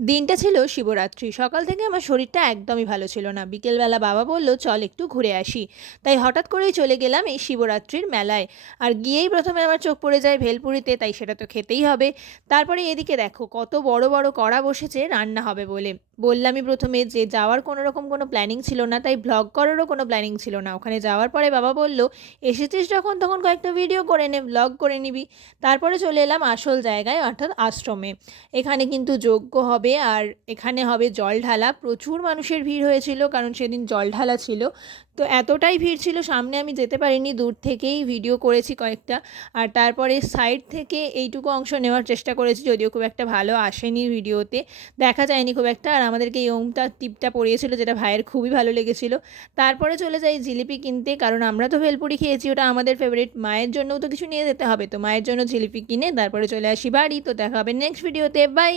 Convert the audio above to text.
দিনটা ছিল শিবরাত্রি। সকাল থেকে আমার শরীরটা একদমই ভালো ছিল না। বিকেলবেলা বাবা বলল, "চল একটু ঘুরে আসি।" তাই হঠাৎ করেই চলে গেলাম এই শিবরাত্রির মেলায়। আর গিয়েই ১ম এ আমার চোখ পড়ে যায় ভেলপুরিতে, তাই সেটা তো খেতেই হবে। তারপরে এদিকে দেখো কত বড়, বড় কড়া বসেছে রান্না হবে বলে। বললামই ১ম এ যে যাওয়ার কোনোরকম কোনো প্ল্যানিং ছিল না, তাই ভ্লগ করারও কোনো প্ল্যানিং ছিল না। ওখানে যাওয়ার পরে বাবা বলল, "এসেছিস যখন তখন কয়েকটা ভিডিও করে নে, ভ্লগ করে নিবি।" তারপরে চলে এলাম আসল জায়গায়, অর্থাৎ আশ্রমে। এখানে কিন্তু যজ্ঞ হবে আর এখানে হবে জল ঢালা। প্রচুর মানুষের ভিড় হয়েছিল কারণ সেদিন জল ঢালা ছিল। তো এতটাই ভিড় ছিল, সামনে আমি যেতে পারিনি, দূর থেকেই ভিডিও করেছি কয়েকটা। আর তারপরে সাইড থেকে এইটুকু অংশ নেওয়ার চেষ্টা করেছি, যদিও খুব একটা ভালো আসেনি ভিডিওতে, দেখা যায়নি খুব একটা। আর আমাদেরকে এই ওমটা টিপটা পরিয়েছিল, যেটা ভাইয়ের খুবই ভালো লেগেছিল। তারপরে চলে যাই জিলিপি কিনতে, কারণ আমরা তো ভেলপুরি খেয়েছি, ওটা আমাদের ফেভারিট। মায়ের জন্যও তো কিছু নিয়ে যেতে হবে, তো মায়ের জন্য জিলিপি কিনে তারপরে চলে আসি বাড়ি। তো দেখা হবে নেক্সট ভিডিওতে, বাই।